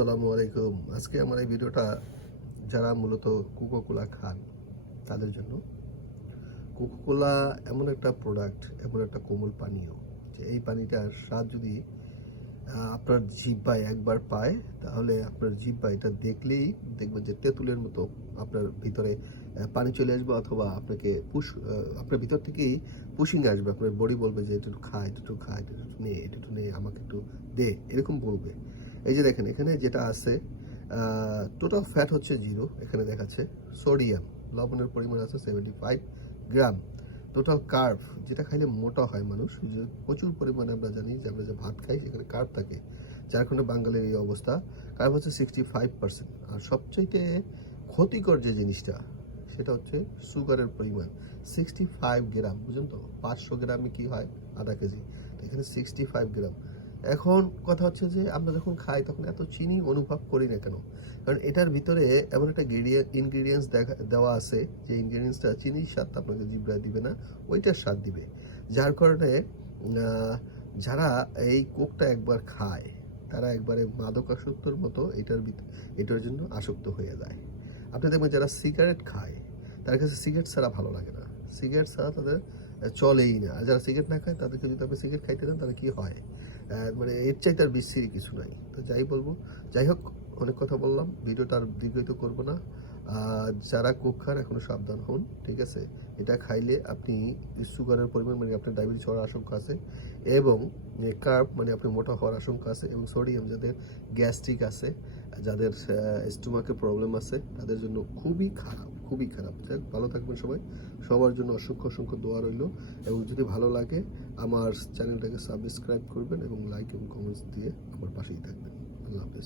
আসসালামু আলাইকুম। আজকে আমার এই ভিডিওটা যারা মূলত কোকা-কোলা খান তাদের জন্য। কোকা-কোলা এমন একটা প্রোডাক্ট, এমন একটা কোমল পানীয় যে এই পানিটার স্বাদ যদি আপনার জিহ্বায় একবার পায়, তাহলে আপনার জিহ্বা এটা দেখলেই দেখবেন যে তেঁতুলের মতো আপনার ভিতরে পানি চলে আসবে, অথবা আপনার ভিতর থেকেই পুশিং আসবে। আপনার বডি বলবে যে এটা একটু খা, এটা একটু খা, এটা একটু নে, এটা একটু নে, আমাকে একটু দে, এরকম বলবে। এই যে দেখেন এখানে যেটা আছে, টোটাল ফ্যাট হচ্ছে 0, এখানে দেখাচ্ছে। সোডিয়াম, লবণের পরিমাণ আছে 75 গ্রাম। টোটাল কার্ব, যেটা খাইলে মোটা হয় মানুষ, যে প্রচুর পরিমাণে আমরা জানি যে আমরা যে ভাত খাই সেখানে কার্ব থাকে, যার কারণে বাঙালির এই অবস্থা। কার্ব হচ্ছে 65%। আর সবচাইতে ক্ষতিকর যে জিনিসটা সেটা হচ্ছে সুগারের পরিমাণ 65 গ্রাম। বুঝুন তো, 500 গ্রামে কি হয়? আধা কেজি। তো এখানে 65 গ্রাম। এখন কথা হচ্ছে যে আমরা যখন খাই তখন এত চিনি অনুভব করি না কেন? কারণ এটার ভিতরে এমন একটা ইনগ্রিডিয়েন্টস দেওয়া আছে, যে ইনগ্রিডিয়েন্টসটা চিনির স্বাদটা আপনাকে জিহ্বায় দিবে না, ওইটার স্বাদ দিবে। যার কারণে যারা এই কোকটা একবার খায় তারা একবারে মাদকাসক্তর মতো এটার জন্য আসক্ত হয়ে যায়। আপনি দেখবেন যারা সিগারেট খায় তার কাছে সিগারেট ছাড়া ভালো লাগে না, সিগারেট ছাড়া তাদের চলেই না। আর যারা সিগারেট না খায় তাদেরকে যদি আপনি সিগারেট খাইতে দেন তাহলে কি হয়, মানে এর চাইতে আর বিশ্রী কিছু নাই। তো যাই হোক, অনেক কথা বললাম, ভিডিওটা আর দীর্ঘায়িত করবো না। যারা কোক খান এখনো সাবধান হন, ঠিক আছে? এটা খাইলে আপনি সুগারের পরিমাণ, মানে আপনার ডায়াবেটিস হওয়ার আশঙ্কা আছে, এবং কার্ব মানে আপনি মোটা হওয়ার আশঙ্কা আছে, এবং সোডিয়াম, যাদের গ্যাস্ট্রিক আছে, যাদের স্টোমাকের প্রবলেম আছে, তাদের জন্য খুবই খারাপ, খুবই খারাপ। ভালো থাকবেন সবাই, সবার জন্য অসংখ্য অসংখ্য দোয়া রইল। এবং যদি ভালো লাগে আমার চ্যানেলটাকে সাবস্ক্রাইব করবেন এবং লাইক এবং কমেন্টস দিয়ে আমার পাশেই থাকবেন। আল্লাহ হাফেজ।